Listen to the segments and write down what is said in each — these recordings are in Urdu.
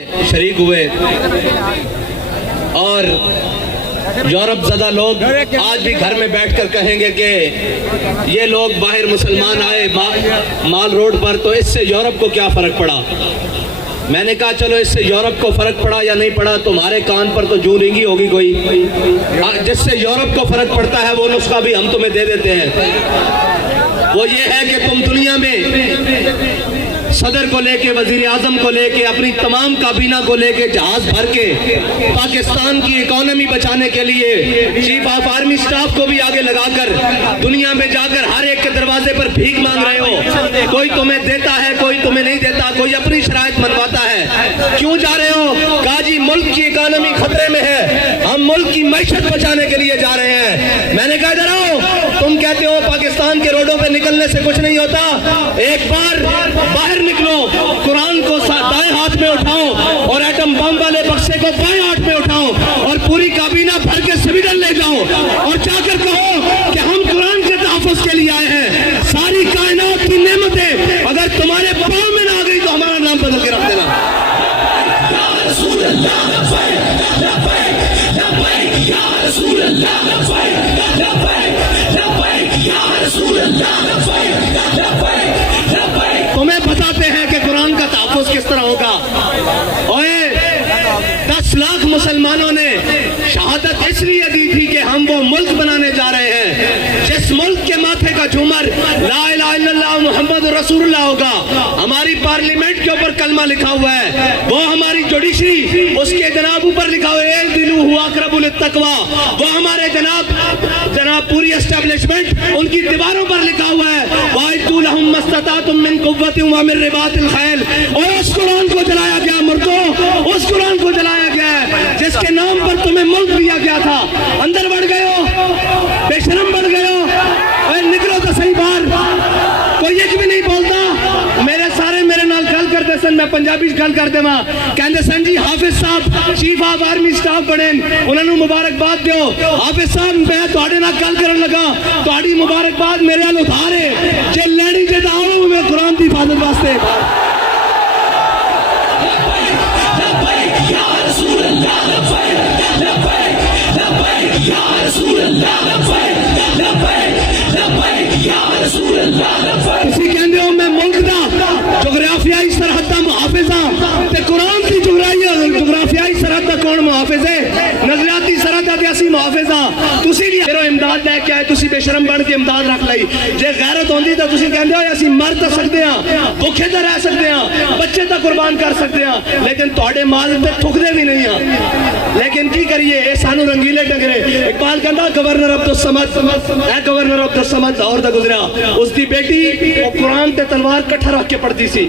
شریک ہوئے اور یورپ زدہ لوگ آج بھی گھر میں بیٹھ کر کہیں گے کہ یہ لوگ باہر مسلمان آئے مال روڈ پر تو اس سے یورپ کو کیا فرق پڑا. میں نے کہا چلو اس سے یورپ کو فرق پڑا یا نہیں پڑا, تمہارے کان پر تو جو رنگی ہوگی کوئی. جس سے یورپ کو فرق پڑتا ہے وہ نسخہ بھی ہم تمہیں دے دیتے ہیں. وہ یہ ہے کہ تم دنیا میں صدر کو لے کے, وزیر اعظم کو لے کے, اپنی تمام کابینہ کو لے کے جہاز بھر کے پاکستان کی اکانومی بچانے کے لیے چیف آف آرمی سٹاف کو بھی آگے لگا کر دنیا میں جا کر ہر ایک کے دروازے پر بھیک مانگ رہے ہو. کوئی تمہیں دیتا ہے, کوئی تمہیں نہیں دیتا, کوئی اپنی شرائط منواتا ہے. کیوں جا رہے ہو؟ کہا جی ملک کی اکانومی خطرے میں ہے, ہم ملک کی معیشت بچانے کے لیے جا رہے ہیں. میں نے کہا ادھر آؤ, تم کہتے ہو پاکستان کے روڈوں پہ نکلنے سے کچھ نہیں ہوتا, ایک بار باہر نکلو, قرآن کو دائیں ہاتھ میں اٹھاؤ اور ایٹم بم والے بکسے کو بائیں ہاتھ میں اٹھاؤ اور پوری کابینہ بھر کے سویڈن لے جاؤ اور جا کر کہو کہ ہم قرآن کے تحفظ کے لیے آئے ہیں. ساری کائنات کی نعمتیں اگر تمہارے پاؤں میں نہ آ گئی تو ہمارا نام بدل کے رکھ دینا. یا رسول اللہ لبیک لبیک لبیک یا رسول اللہ لبیک لبیک لبیک یا رسول اللہ لبیک لبیک لبیک. تمہیں بتاتے ہیں کہ قرآن کا تحفظ کس طرح ہوگا. اوئے 10 لاکھ مسلمانوں نے شہادت اس لیے دی تھی کہ ہم وہ ملک بنانے جا رہے ہیں جس ملک کے ماتھے کا جھومر لا الہ الا اللہ محمد رسول اللہ ہوگا. ہماری پارلیمنٹ کے اوپر کلمہ لکھا ہوا ہے, وہ ہماری جوڈیشری اس کے جناب اوپر لکھا ہوا ہے دلو ہوا اقرب للتقوی, وہ ہمارے جناب پوری اسٹیبلشمنٹ ان کی دیواروں پر لکھا ہوا ہے وَأَعِدُّوا لَهُم مَّا اسْتَطَعْتُم مِّن قُوَّةٍ وَمِن رِّبَاطِ الْخَيْلِ. اور اس قرآن کو جلایا گیا مردوں, اس قرآن کو جلایا گیا ہے جس کے نام پر تمہیں ملک دیا گیا تھا. اندر بڑھ گئے ہو, بے شرم بڑھ گئے ہو, اے نکلو تو صحیح باہر. کوئی ایک بھی نہیں بولتا. میرے نال گل کرتے سن, میں پنجابی گل کر دے ماں کہندے سن جی حافظ صاحب چیف آف آرمی سٹاف بنے, انہوں نے مبارکباد دیو. حافظ صاحب میں تواڈے نال گل کرن لگا, تواڈی مبارکباد میرے نال ادھار ہے, جے لینی تے آؤ میں قرآن دی حفاظت واسطے. یا رسول اللہ لبیک لبیک لبیک یا رسول اللہ لبیک لبیک لبیک یا رسول اللہ لبیک. تسی کہندے ہو میں ملک دا جغرافیائی سرحد دا محافظ ہاں تے قرآن کی جغرافیائی سرحد دا کون محافظ ہے؟ نظریاتی سرحد دا تے اسی محافظ ہاں. تسی بھی پھرو امداد لے کے آئے, تسی بے شرم بن کے امداد رکھ لئی. جے غیرت ہوندی تے تسی کہندے ہو اسی مر تے سکدے ہاں, بھوکے تے رہ سکدے ہاں, بچے تے قربان کر سکدے ہاں, لیکن تواڈے مال تے ٹھکدے بھی نہیں ہاں. لیکن کی کریے, اے سانو رنگیلے ڈنگرے. اقبال کہندا گورنر عبد الصمد, اے گورنر عبد الصمد لاہور دا گزریا, اس دی بیٹی وہ قرآن تے تلوار کٹھا رکھ کے پڑھتی سی.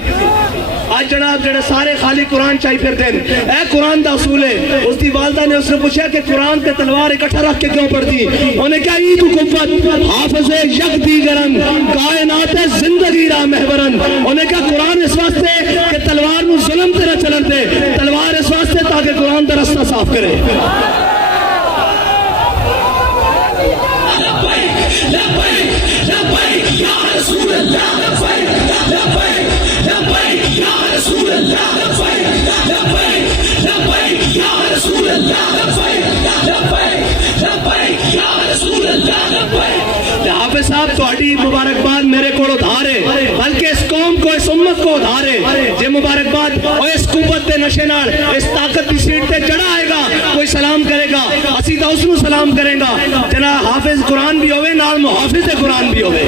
آج جناب جڑے سارے خالی قرآن چاہی پھر دین, اے قرآن دا اصول ہے. اس دی والدہ نے اس نے پوچھا کہ قرآن تے تلوار اکٹھا رکھ کے کیوں پڑھتی؟ انہیں کہا عید قوت حافظ یک دیگرن کائنات زندگی را محورن. انہیں کہا قرآن اس واسطے کہ تلوار نو ظلم تے نہ چلن دے, تلوار اس واسطے تاکہ قرآن دا رستہ صاف کرے. لبیک لبیک یا رسول اللہ لبیک لبیک لبیک یا رسول اللہ لبیک لبیک لبیک یا رسول اللہ لبیک لبیک لبیک یا رسول اللہ لبیک. حافظ صاحب تواڈی مبارکباد میرے کو ادھار ہے, بلکہ اس قوم کو, اس امت کو ادھار ہے. جے مبارکباد اور اس قوت دے نشے نال اس طاقت دی سیٹ تے چڑھا آئے گا, کوئی سلام کرے گا, اسی دا اس نو سلام کریں گا. جناب حافظ قرآن بھی ہوئے, نال محافظ قرآن بھی ہوئے.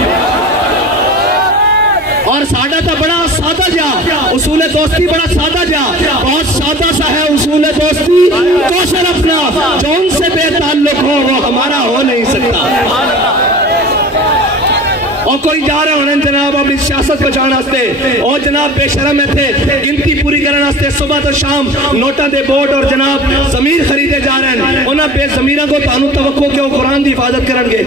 اور ساڈا تا بڑا سادہ جا اصول دوستی, بڑا سادہ جا, بہت سادہ سا ہے اصول دوستی. کوشر اپنا جو ان سے بے تعلق ہو وہ ہمارا ہو نہیں سکتا. اور کوئی جا رہے ہونے جناب اپنی سیاست بچانا ہستے, اور جناب بے شرم ہے تھے گنتی پوری کرنا ہستے صبح تو شام نوٹاں دے بورڈ اور جناب ضمیر خریدے جا رہے ہیں. انہاں بے ضمیرہ کو تانوں توقع کہ وہ قرآن دی حفاظت کرن گے,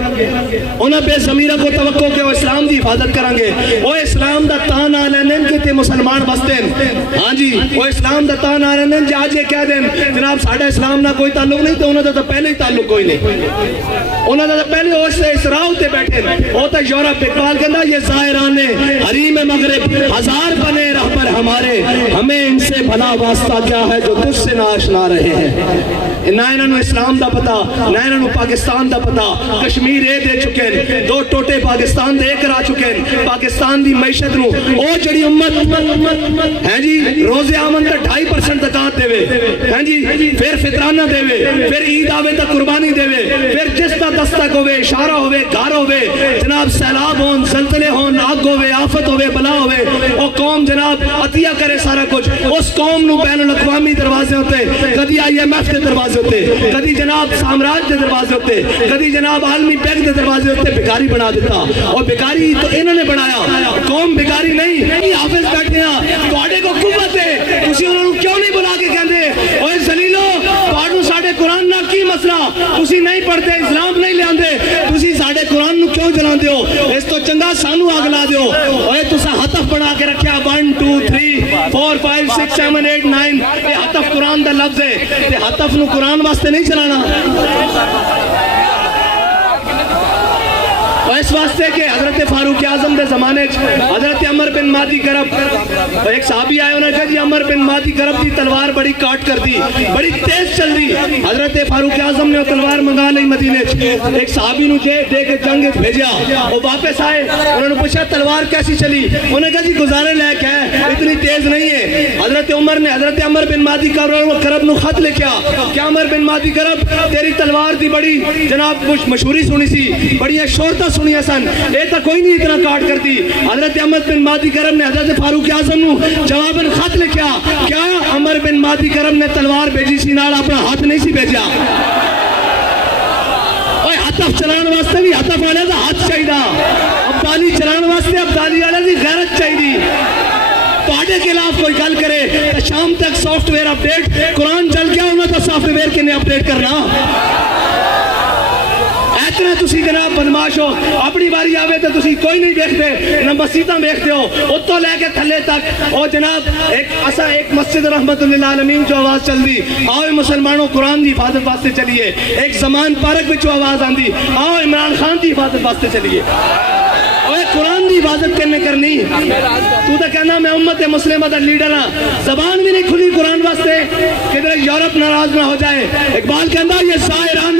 انہاں بے ضمیرہ کو توقع کہ وہ اسلام دی حفاظت کرن گے. وہ اسلام دا تان آ لینن کہ تے مسلمان بستے ہیں. ہاں جی, وہ اسلام دا تان آ لینن جے آج یہ کہہ دیں جناب ساڈا اسلام نہ کوئی تعلق نہیں, تو انہاں دا تو پہلے ہی تعلق کوئی نہیں. انہاں دا پہلے اس راہ تے بیٹھے, وہ تو یورپ اقبال کہنا یہ زائران حریم مغرب ہزار بنے رہبر ہمارے، ہمیں ان سے بھلا واسطہ کیا ہے جو تجھ سے ناشنا رہے ہیں۔ نہ انہوں اسلام دا پتا، نہ انہوں پاکستان دا پتا، کشمیر اے دے چکے ہیں، دو ٹوٹے پاکستان دے کرا چکے ہیں، پاکستان دی معیشت نو او جڑی امت ہیں جی روز آمن تے 2.5% زکات دے ہیں جی، پھر فطرانہ دے پھر عید آوے تے قربانی دے پھر جس دا دستک ہوے اشارہ ہوے گھر ہوے جناب سیلاب ہون زلزلے ہون اگ ہوے آفت ہوے بلا ہوے او قوم جناب عطیہ کرے سارا کچھ، اس قوم نو بین الاقوامی دروازے ہوتے، کدی IMF دے دروازے ہوتے، کدی جناب سامراج دے دروازے ہوتے، کدی جناب عالمی بینک دے دروازے ہوتے، بھکاری بنا دیتا۔ اور بھکاری تو انہوں نے بنایا، قوم بھکاری نہیں، حافظ بیٹھے ہیں تواڈے کو قوت ہے، تسی انہوں نے کیوں نہیں بلا کے کہندے اوے ذلیلو تواڈوں ساڈے قرآن نال کی مسئلہ، تسی نہیں پڑھتے اسلام نہیں لیاندے، تسی ساڈے قرآن نو کیوں جلاندے ہو؟ اس تو چنگا سانو اگ لا دیو۔ اوے تساں ہتف بنا کے رکھیا 1 2 3 4 5 6 7 8 9 یہ ہتف قرآن دا لفظ ہے تے ہتف نو قرآن واسطے نہیں چلانا، اس واسطے کہ حضرت فاروق اعظم دے زمانے حضرت عمر بن مادی کرب ایک صحابی آئے انہوں نے کہا جی عمر بن مادی کرب دی تلوار بڑی کاٹ کر دی، بڑی تیز چل دی، حضرت فاروق اعظم نے وہ تلوار منگا لی مدینے ایک صحابی نو دے کے جنگ بھیجا، وہ واپس آئے انہوں نے پوچھا تلوار کیسی چلی، انہوں نے کہا جی گزارے لائق ہے اتنی تیز نہیں ہے۔ حضرت عمر نے حضرت عمر بن مادی کرب نو خط لکھیا کہ عمر بن مادی کرب تیری تلوار دی بڑی جناب مشہوری سنی سی، بڑی شہرتاں سنیا سن، اے تا کوئی نہیں اتنا کاٹ کرتی۔ حضرت عمر بن مادی کرب نے حضرت فاروق اعظم نو جواباً خط لکھیا، کیا عمر بن مادی کرب نے تلوار بھیجی سی نال اپنا ہاتھ نہیں سی بھیجا؟ اوے ہتف چلان واسطے بھی ہتف والے دا ہاتھ چاہیدا، ابدالی چلان واسطے ابدالی والے دی غیرت چاہیدی۔ پاڑے کے خلاف کوئی گل کرے تو شام تک سافٹ ویئر اپڈیٹ، قرآن چل گیا انہوں تو سافٹ ویئر کے نے اپڈیٹ کرنا۔ اتنا تسی جناب بدماش ہو، اپنی باری آوے تو تسی کوئی نہیں دیکھتے، نہ مسیطاں دیکھتے ہو، اتو لے کے تھلے تک۔ اور جناب ایک مسجد رحمت للعالمین جو آواز چل دی، آؤ مسلمانوں قرآن دی حفاظت واسطے چلیے، ایک زمان پارک میں جو آواز آن دی، آؤ عمران خان دی حفاظت واسطے چلیے۔ اوے قرآن دی حفاظت کرنے کرنی، تو تو کہنا میں امت مسلمہ دا لیڈر ہاں، زبان بھی نہیں کھلی قرآن واسطے کدھر یورپ ناراض نہ ہو جائے۔ اقبال کہنا یہ زائران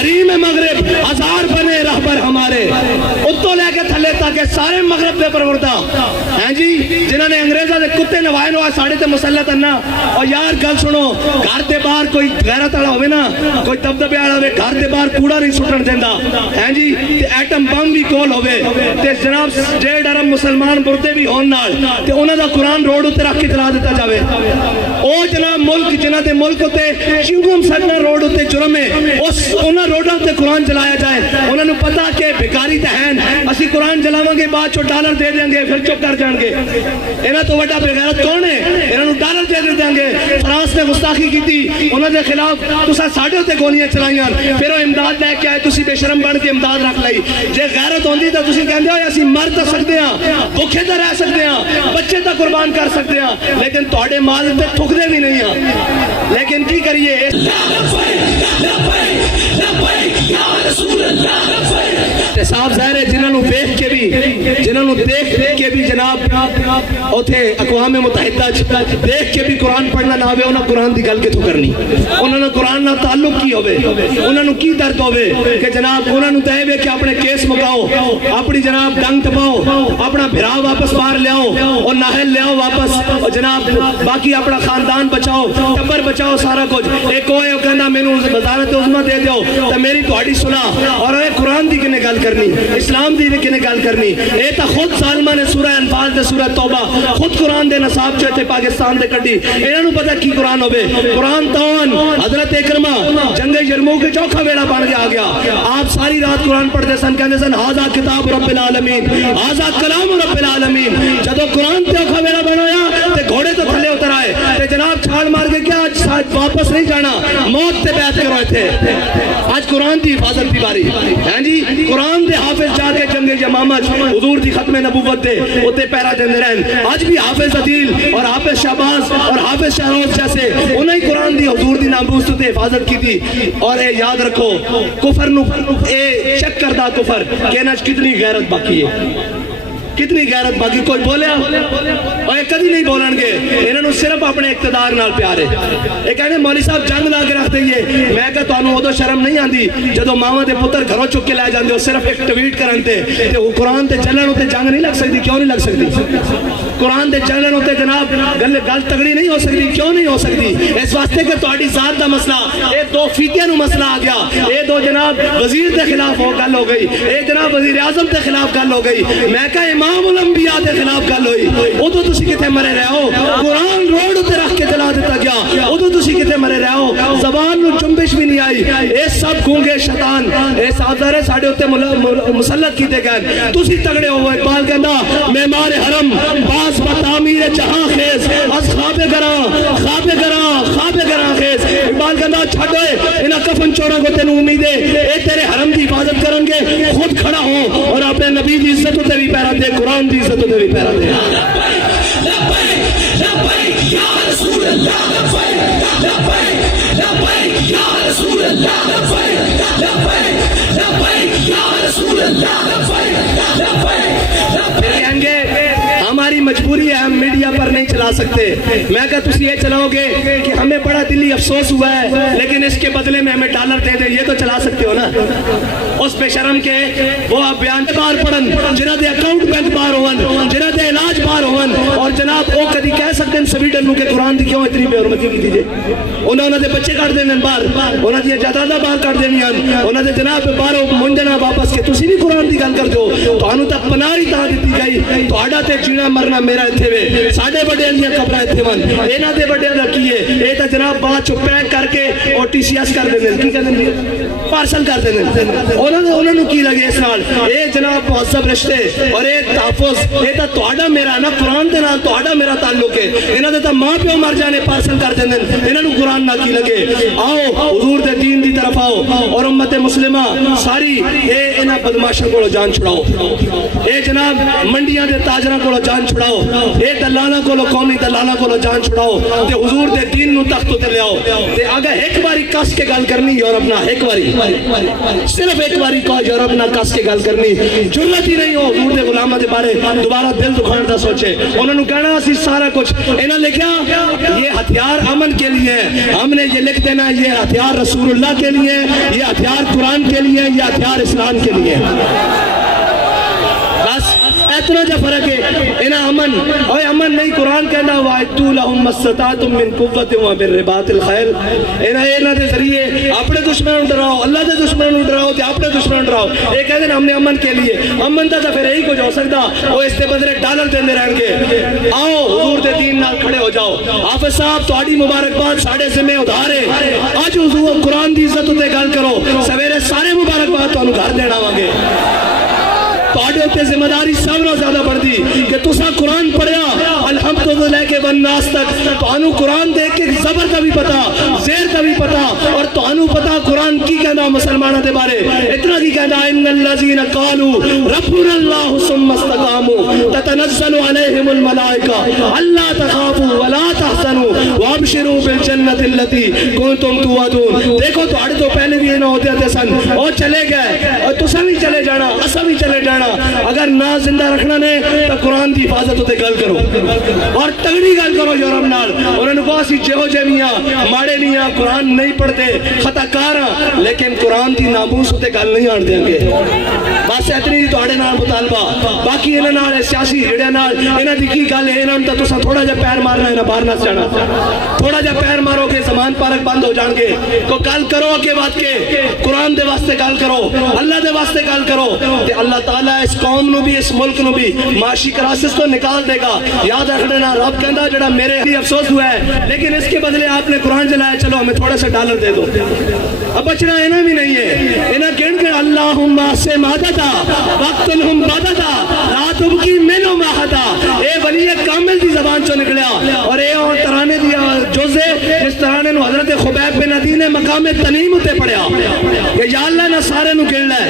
حریم مغرب ہزار بنے رہبر ہمارے، اتو لے کے تھلے تاکہ سارے مغرب دے پروردہ ہیں جی جنہوں نے انگریزہ دے کتے نوائے نوائے ساڑھے تے مسلط اننا۔ اور یار گل سنو، گھر دے باہر کوئی غیرت والا ہوئے نا، کوئی دبدبے والا ہوئے، گھر دے باہر کوڑا نہیں سٹن دیندہ ہیں جی، تے ایٹم بم بھی کول ہوئے تے جناب 1.5 ارب مسلمان مردے بھی ہون نال تے انہاں دا قرآن روڈ اتے رکھ کے چلا دیتا جاوے۔ او جناب ملک جنہاں دے ملک اتے چنگم سٹنا روڈ اتے جرم ہے، اس انہاں روڈاں تے قرآن چلایا جائے۔ انہاں نوں پتا کہ بھکاری تے ہیں، اسی قرآن چلاواں گے بعد چوں ڈالر دے دیں گے پھر چپ کر جان گے۔ انہاں تو بڑا بے غیرت کون ہے؟ انہاں نوں ڈالر دے دیں گے۔ فرانس نے گستاخی کیتی، انہاں دے خلاف تساں ساڈے اتے گولیاں چلائیاں، پھر وہ امداد لے کے آئے، تسی بے شرم بن کے امداد رکھ لئی۔ جے غیرت ہوندی تے تسی کہندے ہو اسی مر تے سکدے ہاں، بھوکے تے رہ سکدے ہاں، بچے تے قربان کر سکدے ہاں، لیکن تواڈے مال تے تھکدے بھی نہیں ہاں۔ لیکن کی کریے؟ صاحب ظاہر ہے جنہوں نے دیکھ کے بھی جناب اوتھے اقوام متحدہ دیکھ کے بھی قرآن پڑھنا نہ ہوئے، انہوں قرآن دی گل کتوں کرنی؟ انہوں نے قرآن نہ تعلق کی ہوئے، انہوں نے کی درد ہوئے کہ جناب انہوں نے دے کہ اپنے کیس مکاؤ، اپنی جناب ڈنگ تپاؤ، اپنا بھرا واپس باہر لے آؤ اور ناہل لے آؤ واپس، اور جناب باقی اپنا خاندان بچاؤ، ٹبر بچاؤ، سارا کچھ۔ ایک ہوئے کہنا مینوں وزارت عظمیٰ دے دیو تو میری تہاڈی سنا، اور اے قرآن دی کنے گل کرنی، اسلام دی کنے گل کرنی؟ اے تا خود ظالماں نے سورہ انفال تے سورہ توبہ خود قرآن دے نصاب چ تے پاکستان دے کڈی، انہاں نوں پتہ کی قرآن ہوے۔ قرآن تون حضرت اکرمہ جنگ یرموک کے چوکھا ویلا بن کے آ گیا، آپ ساری رات قرآن پڑھتے سن، کہندے سن ھذا کتاب رب العالمین، ھذا کلام رب العالمین۔ جدوں قرآن تے اوکھا ویلا بنایا تے گھوڑے تو تھلے اتر آئے تے جناب چھال مار کے کیا ساتھ واپس نہیں جانا, موت تے بیعت کروائے تھے. آج قرآن دی حفاظت دی باری ہیں جی, قرآن دے حافظ جا کے جنگ یمامہ حضور دی ختم نبوت دے اتے پیرا دیندے رہن. آج بھی حافظ عدیل اور حافظ شہباز اور حافظ شہروز جیسے انہیں قرآن دی حضور دی ناموس تے حفاظت کی تھی. اور اے یاد رکھو کفر نو اے چیک کردہ کفر کہنا کتنی غیرت باقی ہے, کتنی غیرت باقی. کوئی بولیا اور یہ کدی نہیں بولن گے, انہوں نے صرف اپنے اقتدار نال پیارے. یہ کہنے مولوی صاحب جنگ لا کے رکھ دئیے, میں کہا تانوں ادو شرم نہیں آندی جدو ماما دے پتر گھروں چک کے لے جاندے ہو صرف ایک ٹویٹ کرن تے قرآن تے چلن ہوتے جنگ نہیں لگ سکتی. کیوں نہیں لگ سکتی؟ قرآن تے چلن ہوتے جناب گل تگڑی نہیں ہو سکتی. کیوں نہیں ہو سکتی؟ اس واسطے کہ تہاڈی ذات دا مسئلہ, اے دو فیتیاں نو مسئلہ آ گیا, اے دو جناب وزیر دے خلاف ہو گل ہو گئی, اے جناب وزیر اعظم دے خلاف گل ہو گئی. میں کہا امام الانبیاء دے خلاف گل ہوئی, ادو تسی کتے مرے رہے ہو؟ قرآن روڈ تے رکھ کے جلا دیتا گیا, ادو تسی کتے مرے رہے ہو؟ زبان نو جنبش بھی نہیں آئی. اے سب گونگے شیطان اے سادارے ساڑے ہوتے مسلط کیتے گئے. تسی تگڑے ہو. اقبال کہندا معمار حرم باز بتعمیر جہاں خیز از خواب گراں خواب گراں خواب گراں خیز. اقبال کہندا چھڈ ہوئے انہاں کفن چوراں کو تینوں امید ہے اے تیرے حرم دی حفاظت کرن گے, خود کھڑا ہو اور اپنے نبی دی عزت تے بھی پیرا دے, قرآن دی عزت تے بھی پیرا دے. لبیک لبیک یا رسول اللہ, لبیک لبیک لبیک یا رسول اللہ, لبیک لبیک لبیک یا رسول اللہ, لبیک لبیک. کہیں گے ہماری مجبوری ہے, ہم میڈیا پر نہیں چلا سکتے. میں کہا تسی یہ چلاؤ گے کہ ہمیں بڑا دلی افسوس ہوا ہے لیکن اس کے بدلے میں ہمیں ڈالر دے دیں, یہ تو چلا سکتے ہو نا. اس بے شرم کے وہ آپ بیان بار پڑھن جنہ دے اکاؤنٹ بینک بار ہون, جنہ دے علاج بار ہون, اور جناب وہ کدی کہہ سکتے ہیں سویڈن نو کہ قرآن دی کیوں اتنی بے حرمتی کی دیجئے. انہوں نے بچے کٹ دینے باہر, انہوں نے جائیداداں باہر کٹ دینی, انہوں نے جناب باہروں منجنا واپس کے تسی بھی قرآن دی گل کر دو. تانوں تے پناہ ہی تاں دتی گئی, تہاڈا تے جینا مرنا میرا اتھے وے, ساڈے بڑے دیاں قبراں اتھے ون, انہاں دے بڑے دا کی ہے اے تے جناب بعد چ پیک کر کے اور ٹی سی ایس کر دیندے, کی کہندے نے پارسل کر دیندے. انہوں نے کی لگے اس نال اے جناب مہذب رشتے اور اے تحفظ اے تے تہاڈا میرا نا, قرآن دے نال تہاڈا میرا تعلق ہے. انہاں دے تے ماں پیو مر جانے پارسل کر دیندے, انہاں نوں قرآن نہ کی لگے. آؤ حضور دے دین دی طرف آؤ اور امت مسلمہ ساری اے انہاں بدماشاں کولوں جان چھڑاؤ, اے جناب منڈیاں دے تاجراں کولوں جان چھڑاؤ, اے دلالاں کولوں قومی دلالاں کولوں جان چھڑاؤ تے حضور دے دین نو تخت تے لے آؤ. تے اگر ایک باری کس کے گل کرنی یورپ نہ, ایک باری صرف ایک باری کو یورپ نہ کس کے گل کرنی, جرت ہی نہیں ہو حضور دے غلاماں دے بارے دوبارہ دل دکھان دا سوچے. انہوں نے کہنا اسی سارا کچھ انہاں لکھیا یہ ہتھیار امن کے لیے ہے, ہم نے یہ لکھ دینا یہ ہتھیار رسول اللہ کے لیے, یہ ہتھیار قرآن کے لیے, یہ ہتھیار اسلام کے لیے. بس اتنا جا فرق ہے. انہاں امن اوے امن نہیں, قرآن کہنا وَاعِدُّوا لَهُم مَّا اسْتَطَعْتُم مِّن قُوَّةٍ وَمِن رِّبَاطِ الْخَيْلِ. انہاں دے ذریعے اپنے دشمنوں ڈراؤ, اللہ دے دشمنوں ڈراؤ تے اپنے دشمنوں ڈراؤ. یہ کہتے ہیں ہم نے امن کے لیے, امن دا تو پھر یہی کچھ ہو سکتا وہ اس کے بدلے ڈالر دیندے رہن گے. آؤ حضور دے دین نال کھڑے ہو جاؤ. حافظ صاحب تہاڈی مبارکباد ساڈے ذمہ ادھار ہے. اج حضور قرآن دی عزت تے گل کرو, سویرے سارے مبارکباد تانوں گھر دین آواںگے. تہاڈے تے ذمہ داری سب نال زیادہ بڑھدی کہ تساں قرآن پڑھیا الحمدللہ کے والناس تک, تانوں قرآن دیکھ کے زبر دا بھی پتا, زیر دا بھی پتا, اور تانوں پتا قرآن کی کہنا مسلمانوں دے بارے. اتنا کی کہنا ان الذین قالوا ربنا اللہ ثم استقاموا تتنزل علیہم الملائکہ الا تخافوا ولا تحزنوا وابشروا بالجنۃ التي کنتم توعدون. دیکھو تہاڈے تو پہلے بھی نہ ہوتے تھے سن, اور چلے گئے, اور تساں بھی چلے جانا, اساں بھی چلے جانا. اگر نہ زندہ رکھنا نے تو قرآن دی حفاظت تے گل کرو اور تگڑی گل کرو یورپ نال. انہوں نے کہا سی جہو جے میاں ماڑے میاں قرآن نہیں پڑھتے خطا کار ہاں, لیکن قرآن دی ناموس تے گل نہیں آن دیں گے. بس اتنی تہاڈے نال مطالبہ. باقی انہاں نال سیاسی جڑے نال انہاں دی کی گل ہے, انہاں تے تساں تھوڑا جا پیر مارنا ہے, نہ باہر نہ جانا. تھوڑا جا پیر مارو گے زمان پارک بند ہو جان گے. تو گل کرو اگے بات کے قرآن دے واسطے گل کرو, اللہ دے واسطے گل کرو, تے اللہ تعالیٰ اس قوم نو بھی اس ملک نو بھی معاشی کرائسس تو نکال دے گا. یاد رکھنا رب کہندا جڑا میرے بھی افسوس ہوا ہے لیکن اس کے بدلے آپ نے قرآن جلایا, چلو ہمیں تھوڑا سا ڈالر دے دو. اب بچنا انہاں بھی نہیں ہے. انہاں کہن کہ اللہم سے مادتا وقتلہم بدتا لا تبکی منو ماہتا. اے ولی کامل دی زبان چو نکلیا, اور اے اور ترانے دیا جزے جس ترانے انہوں نے حضرت خبیب بن عدی نے مقام تنیم تے پڑھیا کہ یا اللہ نہ سارے نو گن لے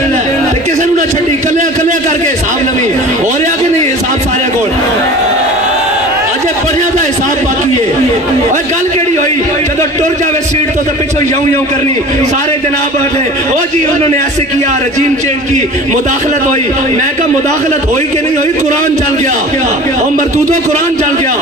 تے کسے نو نہ چھڈی کلے کلے کر کے حساب لوی ہو رہا کہ نہیں حساب سارے کول اجے پڑھیا دا حساب باقی ہے اور گل کیڑی ہوئی جدو ٹر جاوے سیٹ تو پیچھے یوں یوں کرنی سارے جناب بیٹھے او جی انہوں نے ایسے کیا رجیم چینج کی مداخلت ہوئی میں کہا مداخلت ہوئی کہ نہیں ہوئی قرآن چل گیا اور مردودو قرآن چل گیا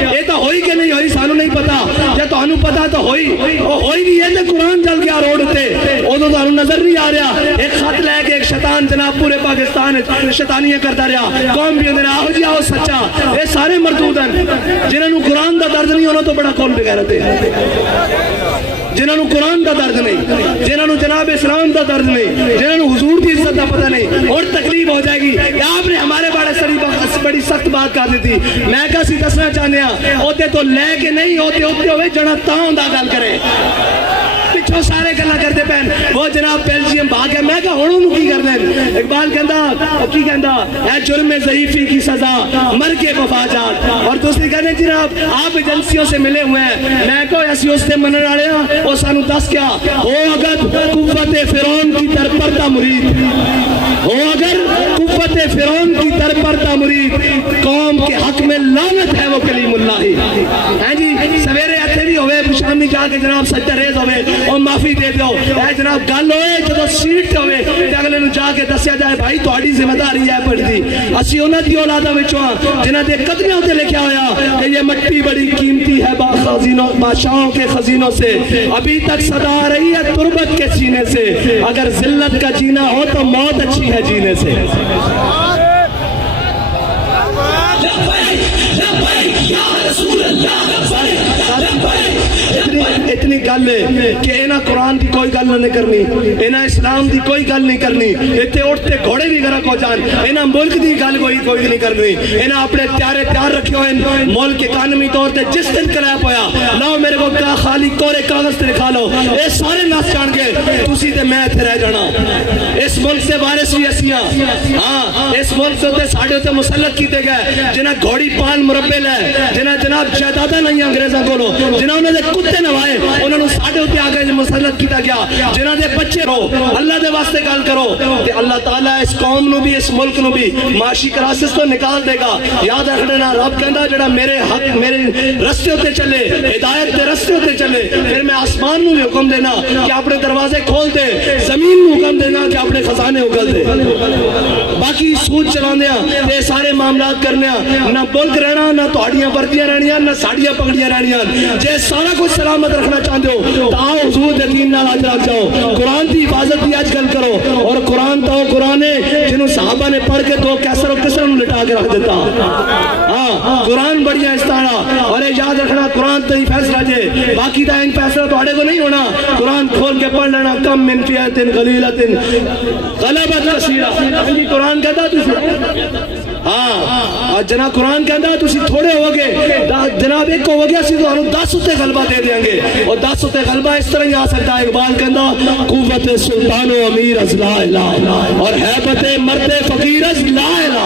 یہ تو ہوئی کہ نہیں ہوئی سانو نہیں پتا جب تو انہوں پتا تو ہوئی ہوئی بھی ہے کہ قرآن چل گیا روڈ تے او تو انہوں نظر نہیں آ رہا ایک خط لے کے ایک شیطان جناب پورے پاکستان شیطانیاں کرتا رہا قوم بھی اندر آہو جی آہو سچا یہ سارے مردودن جنہوں نے قرآن دا درد نہیں ہونا تو بڑا کون بغیرت ہے جنہوں نے قرآن دا درد نہیں جنہوں نے جناب اسلام دا درد نہیں جنہوں نے حضور کی عزت دا پتہ نہیں اور تکلیف ہو جائے گی کہ آپ نے ہمارے بڑی سخت بات کر دی تھی میں کہا سی دسنا چاہنے ہیں ہوتے تو لے کے نہیں ہوتے ہوئے جڑا تاؤں دا گل کرے پچھو سارے گلا کرتے پہن وہ جناب بیلجیم بھاگ گئے میں کہا ہونوں نو کی کر دیں اقبال کہندا کی کہندا ہے جرم ضعیفی کی سزا مر کے مفاجات اور دوسری کہنے جناب آپ ایجنسیوں سے ملے ہوئے ہیں میں کہو ایسی اس سے منن والے ہیں وہ سانو دس کیا ہو اگر قوت فرعون کی در پردہ مرید ہو اگر قوت فرعون کی در پردہ مرید قوم کے حق میں لعنت ہے وہ کلیم اللہ ہی ہیں جی سویرے ایتھے بھی ہوئے شامی جا کے جناب سجدہ ریز ہوئے اور معافی دے دو اے جناب گل ہوئے جدو سیٹ تے ہوئے تے اگلے نو جا کے دسیا جائے بھائی تہاڈی ذمہ داری ہے پڑھ دی اسی انہاں دی اولاداں وچوں جنہاں دے قدموں تے لکھیا ہویا کہ یہ مٹی بڑی قیمتی ہے خزینوں بادشاہوں کے خزینوں سے ابھی تک صدا آ رہی ہے تربت کے سینے سے اگر ذلت کا جینا ہو تو موت اچھی ہے جینے سے اتنی گل ہے کہ انہاں قرآن کی کوئی گل نہیں کرنی انہاں اسلام کی کوئی گل نہیں کرنی اتنے اٹھتے گھوڑے بھی غرق ہو جان انہاں ملک کی گل کوئی نہیں کرنی انہاں اپنے تیار رکھے ہوئے ملک اکانومی طور تے جس دن کریپ ہویا لاؤ میرے کو خالی کورے کاغذ تے لکھا لو اے سارے ناس جان کے تسی تے میں اتنے رہ جانا اس ملک سے وارث بھی اسیاں ہاں اس ملک سے تے ساڈے تے مسلط کیتے گئے جنہاں گھوڑی پال مربے لے جنہاں جناب جائیداداں نہیں انگریزاں کولو جنہاں انہاں دے کتے نوائے انہوں نے ساڑھے ہوتے آگے مسلط کیتا گیا جنہاں دے بچے رو اللہ دے واسطے گل کرو تے اللہ تعالیٰ اس قوم نو بھی اس ملک نو بھی معاشی کراسس تو نکال دے گا یاد رکھنا رب کہندا جڑا میرے حق میرے رستے ہوتے چلے ہدایت دے رستے ہوتے چلے پھر میں آسمان نو بھی حکم دینا کہ اپنے دروازے کھول دے زمین نو حکم دینا کہ اپنے خزانے اگل دے باقی سود چلاندیاں تے سارے معاملات کرنیاں نہ ملک رہنا نہ تہاڈیاں وردیاں رہنیاں نہ ساڈیاں پگڑیاں رہنیاں جے سارا کچھ سلامت رکھنا چاہتے ہو تو آؤ حضور دے دین نال آج رکھ جاؤ قرآن کی حفاظت کی آج کل کرو اور قرآن تو قرآن ہے جنہوں صحابہ نے پڑھ کے تو کیسر و کسر میں لٹا کے رکھ دیتا ہاں قرآن بڑھیا استعارہ اور یاد رکھنا قرآن تو ہی فیصلہ جے باقی دا ان فیصلہ تو آڑے کو نہیں ہونا قرآن کھول کے پڑھ لینا کم من فیعت غلیلت غلبت کثیرہ قرآن کہتا تجھے ہاں جناب قرآن کہندا تسی تھوڑے ہو گے جناب ایک ہو گیا سی تو ہم 10 اتے غلبہ دے دیں گے اور 10 اتے غلبہ اس طرح ہی آ سکتا ہے اقبال کہندا قوت سلطان و امیر از لا الہ اور حیبت مرد فقیر از لا الہ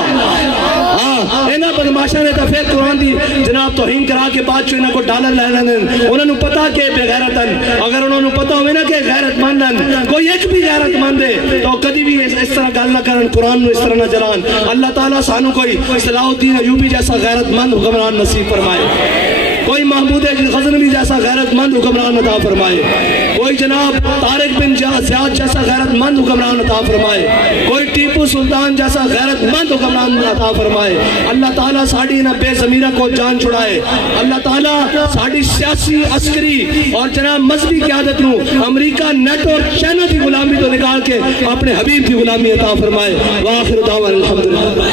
ہاں انہاں بدماشاں نے تو پھر قرآن دی جناب توہین کرا کے بعد انہاں کو ڈالر لے لینے انہوں نے پتا کہ بے غیرتن اگر انہوں نے پتا ہوئے نا کہ غیرت مندن کوئی ایک بھی غیرت مند ہے تو کدی بھی اس طرح گل نہ کرن قرآن نو اس طرح نہ جلان اللہ تعالیٰ سانو کوئی صلاح الدین ایوبی جیسا غیرت مند حکمران نصیب فرمائے کوئی محمود غزنوی جیسا غیرت مند حکمران عطا فرمائے کوئی جناب طارق بن زیاد جیسا غیرت مند حکمران عطا فرمائے کوئی ٹیپو سلطان جیسا غیرت مند حکمران عطا فرمائے اللہ تعالیٰ ساڑی نہ بے ضمیرہ کو جان چھڑائے اللہ تعالیٰ ساڑی سیاسی عسکری اور جناب مذہبی قیادت نو امریکہ نیٹ اور چائنا کی غلامی تو نکال کے اپنے حبیب کی غلامی عطا فرمائے وآخر دعوانا الحمدللہ